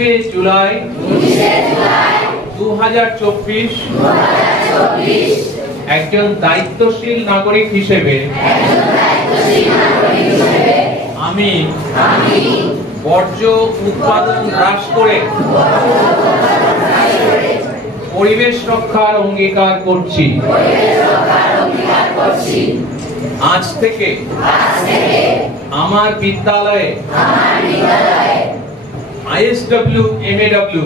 19শে জুলাই 2024 একজন দায়িত্বশীল নাগরিক হিসেবে আমি বর্জ্য উৎপাদন হ্রাস করে পরিবেশ রক্ষার অঙ্গীকার করছি। আজ থেকে আমার বিদ্যালয়ে ISW MAW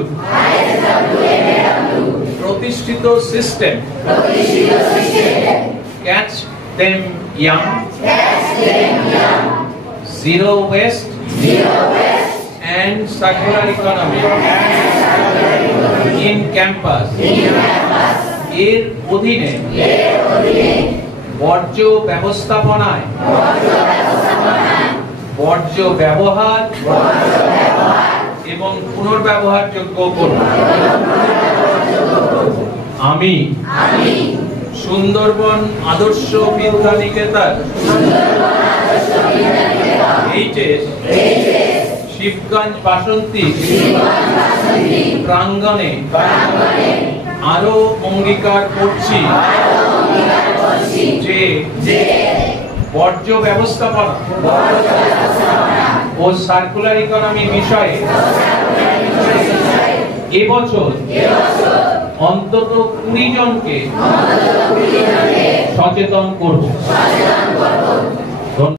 প্রতিষ্ঠিত system catch them young, zero West and circular economy in campus এর অধীনে বর্জ্য ব্যবস্থাপনায় বর্জ্য ব্যবহার এবং পুনর্ব্যবহারযোগ্য করব। আমি সুন্দরবন আদর্শ বিদ্যানিকেতন শিবগঞ্জ বাসন্তী প্রাঙ্গণে আরো অঙ্গীকার করছি যে বর্জ্য ব্যবস্থাপনা ও সার্কুলার ইকোনমি বিষয়ে এবছর অন্তত 20 জনকে সচেতন করব।